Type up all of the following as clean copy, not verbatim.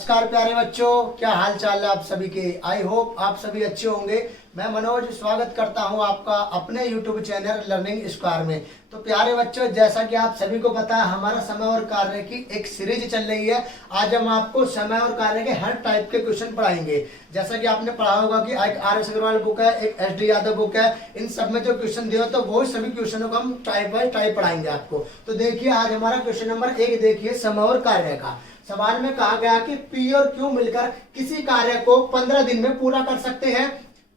नमस्कार प्यारे बच्चों, क्या हाल चाल है आप सभी के। आई होप आप सभी अच्छे होंगे। मैं मनोज स्वागत करता हूं आपका अपने YouTube चैनल लर्निंग स्क्वायर में। तो प्यारे बच्चों, जैसा कि आप सभी को पता है, हमारा समय और कार्य की एक सीरीज चल रही है। आज हम आपको समय और कार्य के हर टाइप के क्वेश्चन पढ़ाएंगे। जैसा कि आपने पढ़ा होगा कि एक RS अग्रवाल बुक है, एक SD यादव बुक है। इन सब में जो क्वेश्चन दिए तो वो सभी क्वेश्चनों को हम टाइप बाय टाइप पढ़ाएंगे आपको। तो देखिए, आज हमारा क्वेश्चन नंबर 1 देखिए, समय और कार्य का। सवाल में कहा गया कि P और Q मिलकर किसी कार्य को 15 दिन में पूरा कर सकते हैं।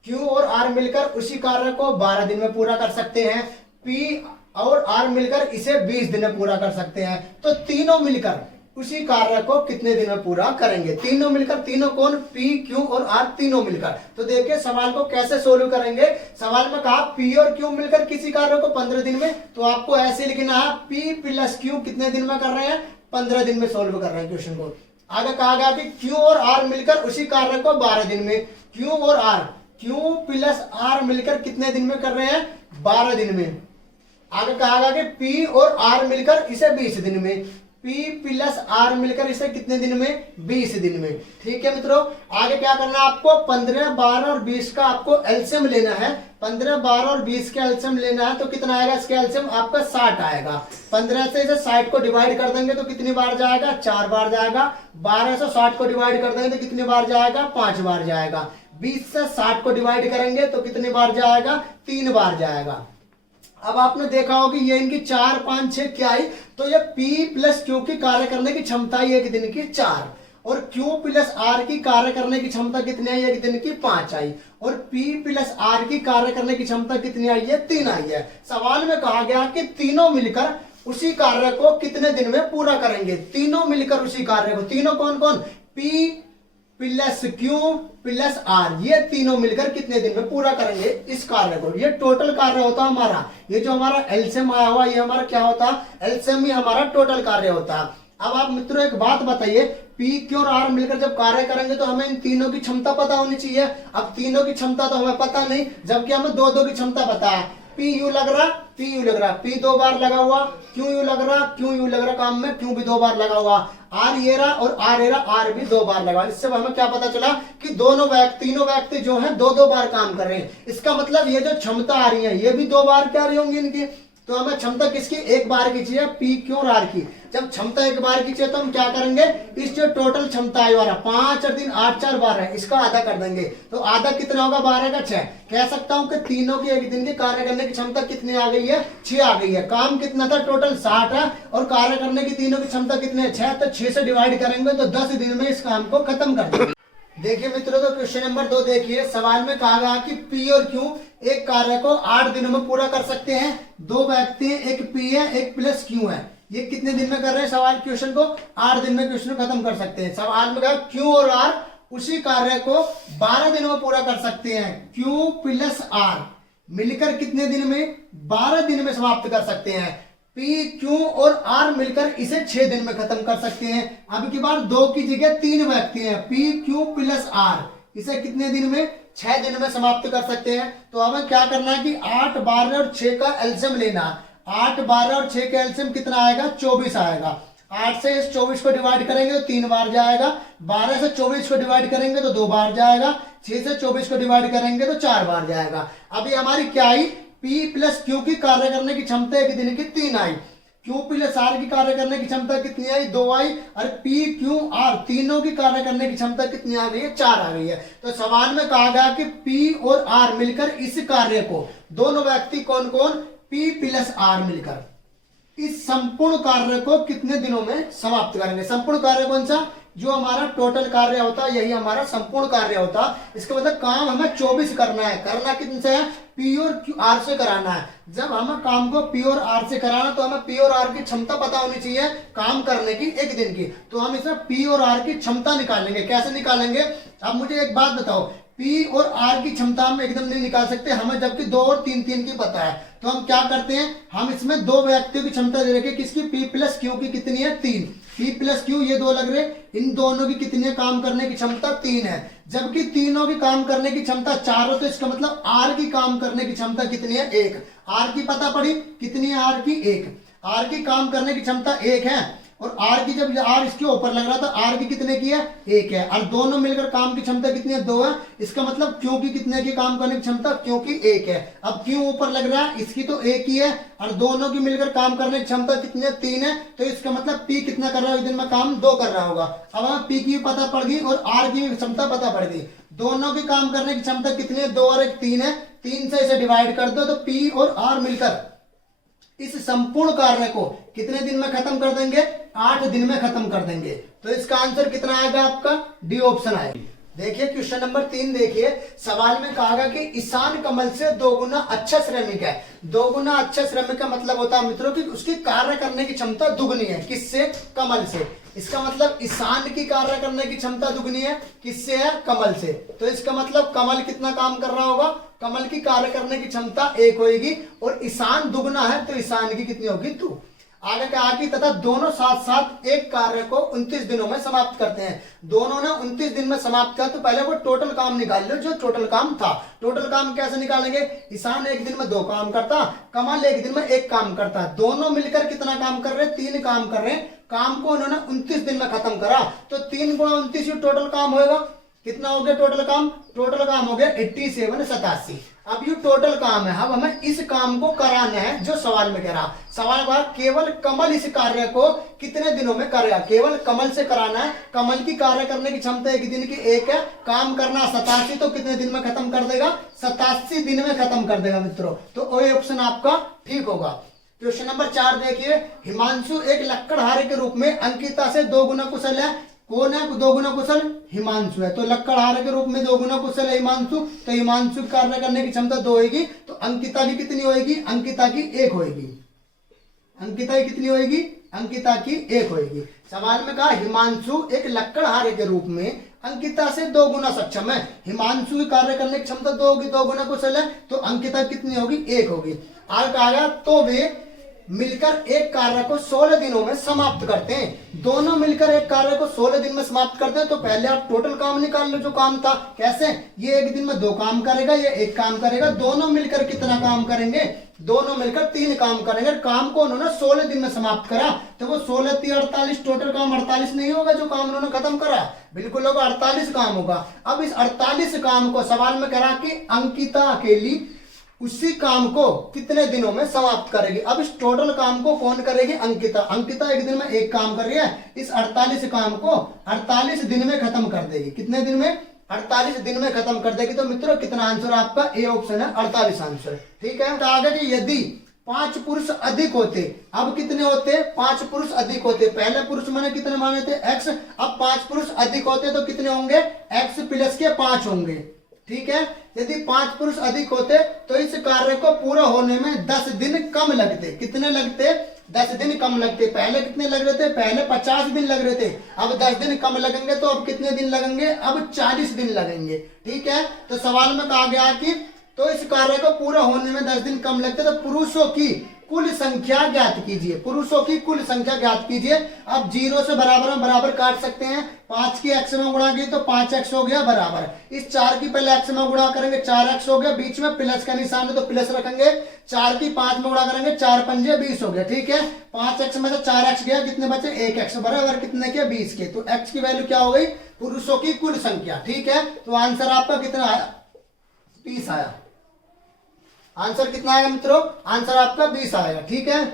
Q और R मिलकर उसी कार्य को 12 दिन में पूरा कर सकते हैं। P और R मिलकर इसे 20 दिन में पूरा कर सकते हैं। तो तीनों मिलकर उसी कार्य को कितने दिन में पूरा करेंगे? तीनों मिलकर, तीनों कौन? P, Q और R तीनों मिलकर। तो देखिए सवाल को कैसे सोल्व करेंगे। सवाल में कहा P और Q मिलकर किसी कार्य को 15 दिन में, तो आपको ऐसे लिखना है P प्लस Q कितने दिन में कर रहे हैं? 15 दिन में सोल्व कर रहे हैं क्वेश्चन को। आगे कहा गया कि Q और R मिलकर उसी कार्य को 12 दिन में। Q और R, Q प्लस R मिलकर कितने दिन में कर रहे हैं? 12 दिन में। आगे कहा गया कि P और R मिलकर इसे 20 दिन में। P प्लस R मिलकर इसे कितने दिन में? 20 दिन में। ठीक है मित्रों, आगे क्या करना है आपको? 15, 12 और 20 का आपको एलसीएम लेना है। 15, 12 और 20 का एलसीएम लेना है तो कितना आएगा? इसका एलसीएम आपका 60 आएगा। 15 से इसे 60 को डिवाइड कर देंगे तो कितनी बार जाएगा? 4 बार जाएगा। 12 से 60 को डिवाइड कर देंगे तो कितनी बार जाएगा? 5 बार जाएगा। 20 से 60 को डिवाइड करेंगे तो कितनी बार जाएगा? 3 बार जाएगा। अब आपने देखा होगा कि ये इनकी 4, 5, 6 क्या आई, तो ये P प्लस Q की कार्य करने की क्षमता आई एक दिन की 4, और Q प्लस R की कार्य करने की क्षमता कितनी आई? एक दिन की 5 आई। और P प्लस R की कार्य करने की क्षमता कितनी आई है? 3 आई है। सवाल में कहा गया कि तीनों मिलकर उसी कार्य को कितने दिन में पूरा करेंगे? तीनों मिलकर उसी कार्य को, तीनों कौन कौन? P plus Q plus R, ये तीनों मिलकर कितने दिन में पूरा करेंगे इस कार्य को? ये टोटल कार्य होता हमारा। ये जो हमारा एलसीएम आया हुआ, ये हमारा क्या होता? एलसीएम ही हमारा टोटल कार्य होता। अब आप मित्रों एक बात बताइए, P, Q और R मिलकर जब कार्य करेंगे तो हमें इन तीनों की क्षमता पता होनी चाहिए। अब तीनों की क्षमता तो हमें पता नहीं, जबकि हमें दो दो की क्षमता पता है। P यू लग रहा, P यू लग रहा, P 2 बार लगा हुआ, Q यू लग रहा, Q यू लग रहा, काम में Q भी 2 बार लगा हुआ, R ये रहा और R ये रहा, R भी 2 बार लगा। इससे हमें क्या पता चला कि तीनों व्यक्ति जो हैं 2-2 बार काम कर रहे हैं। इसका मतलब ये जो क्षमता आ रही है ये भी 2 बार क्या रही होंगी इनकी। तो हमें क्षमता किसकी? 1 बार की चाहिए, P, Q और R की। जब क्षमता 1 बार की चाहिए तो हम क्या करेंगे? इस जो टोटल क्षमता है वाला 5 और 3 8 4 12 है, इसका आधा कर देंगे। तो आधा कितना होगा? 12 का 6। कह सकता हूं कि तीनों की एक दिन की कार्य करने की क्षमता कितनी आ गई है? 6 आ गई है। काम कितना था? टोटल 60 है, और कार्य करने की तीनों की क्षमता कितनी है? 6। तो 6 से डिवाइड करेंगे तो 10 दिन में इस काम को खत्म कर देंगे। देखिए मित्रों, तो क्वेश्चन नंबर 2 देखिए। सवाल में कहा गया कि P और Q एक कार्य को 8 दिनों में पूरा कर सकते हैं। 2 व्यक्ति हैं, एक P है, एक प्लस Q है। ये कितने दिन में कर रहे हैं? सवाल क्वेश्चन को 8 दिन में क्वेश्चन खत्म कर सकते हैं। सवाल में कहा Q और R उसी कार्य को 12 दिनों में पूरा कर सकते हैं। Q प्लस R मिलकर कितने दिन में? 12 दिन में समाप्त कर सकते हैं। P, Q और R मिलकर इसे 6 दिन में खत्म कर सकते हैं। अब की बार 2 की जगह 3 व्यक्ति हैं, P, Q प्लस R, इसे कितने दिन में? 6 दिन में समाप्त कर सकते हैं। तो हमें क्या करना है कि 8, 12 और 6 का एलसीएम लेना। 8, 12 और 6 का एलसीएम कितना आएगा? 24 आएगा। 8 से इस 24 को डिवाइड करेंगे तो 3 बार जाएगा। 12 से 24 को डिवाइड करेंगे तो 2 बार जाएगा। 6 से 24 को डिवाइड करेंगे तो 4 बार जाएगा। अभी हमारी क्या आई? P प्लस Q की कार्य करने की क्षमता एक दिन की 3 आई। Q प्लस R की कार्य करने की क्षमता कितनी आई? 2 आई। और P, Q, R तीनों की कार्य करने की क्षमता कितनी आ गई है? 4 आ गई है। तो सवाल में कहा गया कि P और R मिलकर इस कार्य को, दोनों व्यक्ति कौन कौन? P प्लस R मिलकर इस संपूर्ण कार्य को कितने दिनों में समाप्त करेंगे? संपूर्ण कार्य कौन सा? जो हमारा टोटल कार्य होता है, यही हमारा संपूर्ण कार्य होता है। इसका मतलब काम हमें 24 करना है। करना कितने से है? P और R से कराना है। जब हमें काम को P और R से कराना तो हमें P और R की क्षमता पता होनी चाहिए काम करने की एक दिन की। तो हम इसमें P और R की क्षमता निकालेंगे। कैसे निकालेंगे? अब मुझे एक बात बताओ, P और R की क्षमता हम एकदम नहीं निकाल सकते हमें, जबकि 2 और 3 3 की पता है। तो हम क्या करते हैं? हम इसमें 2 व्यक्तियों की क्षमता दे रखे। किसकी? P प्लस Q की कितनी है? 3। P प्लस Q ये 2 लग रहे, इन दोनों की कितनी है? काम करने की क्षमता 3 है। जबकि तीनों की काम करने की क्षमता 4 हो, तो इसका मतलब R की काम करने की क्षमता कितनी है? 1। R की पता पड़ी कितनी है? R की 1। R की काम करने की क्षमता 1 है और आर की, जब आर इसके ऊपर लग रहा था, आर की कितने की है, 1 है, और दोनों मिलकर काम की क्षमता कितनी है, 2 है। इसका मतलब क्यू की कितने की काम करने की क्षमता, क्यू की 1 है। अब क्यू ऊपर लग रहा है, इसकी तो 1 ही है, और दोनों की मिलकर काम करने की क्षमता कितनी है, 3 है। तो इसका मतलब पी कितना कर रहा है, एक दिन में काम 2 कर रहा होगा। अब हमें पी की पता पड़ गई और आर की क्षमता पता पड़ गई। दोनों की काम करने की क्षमता कितनी है, 2 और 1 3 है। 3 से इसे डिवाइड कर दो तो पी और आर मिलकर इस संपूर्ण कार्य को कितने दिन में खत्म कर देंगे, 8 दिन में खत्म कर देंगे। तो इसका आंसर कितना आएगा आपका, डी ऑप्शन आएगा। देखिए क्वेश्चन नंबर 3 देखिए, सवाल में कहा गया कि ईशान कमल से 2 गुना अच्छा श्रमिक है। 2 गुना अच्छा श्रमिक का मतलब होता है मित्रों कि उसकी कार्य करने की क्षमता दुगनी है। किससे, कमल से। इसका मतलब ईशान की कार्य करने की क्षमता दुगनी है, किससे है, कमल से। तो इसका मतलब कमल कितना काम कर रहा होगा, कमल की कार्य करने की क्षमता 1 होगी, और ईशान दुगना है तो ईशान की कितनी होगी, 2। आगे कहा कि तथा दोनों साथ साथ एक कार्य को 29 दिनों में समाप्त करते हैं। दोनों ने 29 दिन में समाप्त किया, तो पहले वो टोटल काम निकाल लो, जो टोटल काम था। टोटल काम कैसे निकालेंगे, ईशान एक दिन में 2 काम करता, कमल एक दिन में 1 काम करता। दोनों मिलकर कितना काम कर रहे हैं, 3 काम कर रहे हैं। काम को उन्होंने 29 दिन में खत्म करा, तो 3 गुणा 29 टोटल काम होगा। कितना हो गया टोटल काम, टोटल काम हो गया 87 87। अब ये टोटल काम है। अब हमें इस काम को कराना है जो सवाल में कह रहा। सवाल का केवल कमल इस कार्य को कितने दिनों में करेगा, केवल कमल से कराना है। कमल की कार्य करने की क्षमता एक दिन की 1 है, काम करना 87, तो कितने दिन में खत्म कर देगा, 87 दिन में खत्म कर देगा मित्रों। तो वो ऑप्शन आपका ठीक होगा। क्वेश्चन नंबर 4 देखिए, हिमांशु एक लक्कड़हारे के रूप में अंकिता से 2 गुना कुशल है। कौन है 2 गुना कुशल, हिमांशु है। तो लक्कड़हारे के रूप में 2 गुना कुशल है हिमांशु, तो हिमांशु कार्य करने की क्षमता 2 होगी। तो अंकिता की कितनी होगी, अंकिता की 1 होगी। अंकिता की कितनी होगी, अंकिता की 1 होगी। सवाल में कहा हिमांशु एक लक्कड़हारे के रूप में अंकिता से 2 गुना सक्षम है। हिमांशु की कार्य करने की क्षमता 2 होगी, 2 गुना कुशल है, तो अंकिता कितनी होगी, 1 होगी। आगे कहा गया तो वे मिलकर एक कार्य को 16 दिनों में समाप्त करते हैं। दोनों मिलकर एक कार्य को 16 दिन में समाप्त करते हैं। तो पहले आप टोटल काम निकाल लो जो काम था। कैसे, ये एक दिन में 2 काम करेगा, ये 1 काम करेगा। दोनों मिलकर कितना काम करेंगे, दोनों मिलकर 3 काम करेंगे। काम को उन्होंने 16 दिन में समाप्त करा, तो वो 16 3 48, टोटल काम 48 नहीं होगा जो काम उन्होंने खत्म करा, बिल्कुल होगा 48 काम होगा। अब इस 48 काम को सवाल में करा कि अंकिता अकेली उसी काम को कितने दिनों में समाप्त करेगी। अब इस टोटल काम को कौन करेगी, अंकिता। अंकिता एक दिन में 1 काम कर रही है, इस 48 काम को 48 दिन में खत्म कर देगी। कितने दिन में, 48 दिन में खत्म कर देगी। तो मित्रों कितना आंसर आपका, ए ऑप्शन है 48 आंसर। ठीक है। तो आगे कि यदि 5 पुरुष अधिक होते, अब कितने होते, 5 पुरुष अधिक होते। पहले पुरुष मैंने कितने माने थे, x। अब 5 पुरुष अधिक होते तो कितने होंगे, x प्लस के 5 होंगे। ठीक है। यदि 5 पुरुष अधिक होते तो इस कार्य को पूरा होने में 10 दिन कम लगते। कितने लगते, 10 दिन कम लगते। पहले कितने लग रहे थे, पहले 50 दिन लग रहे थे, अब 10 दिन कम लगेंगे। तो अब कितने दिन लगेंगे, अब 40 दिन लगेंगे। ठीक है। तो सवाल में कहा गया कि तो इस कार्य को पूरा होने में 10 दिन कम लगते। तो पुरुषों की कुल संख्या ज्ञात कीजिए, पुरुषों की कुल संख्या ज्ञात कीजिए। अब 0 से बराबर हम बराबर काट सकते हैं। 5 की x में गुणा की तो 5x हो गया बराबर। इस 4 की पहले x में गुणा करेंगे, 4x हो गया। बीच में प्लस का निशान है तो प्लस रखेंगे। 4 की 5 में गुणा करेंगे, 4 पंजे 20 हो गया। ठीक है। 5x में से 4x गया, कितने बचे, 1x बराबर कितने के, 20 के। तो x की वैल्यू क्या हो गई, पुरुषों की कुल संख्या। ठीक है। तो आंसर आपका कितना आया, 20 आया। आंसर कितना आएगा मित्रों, आंसर आपका 20 आएगा। ठीक है।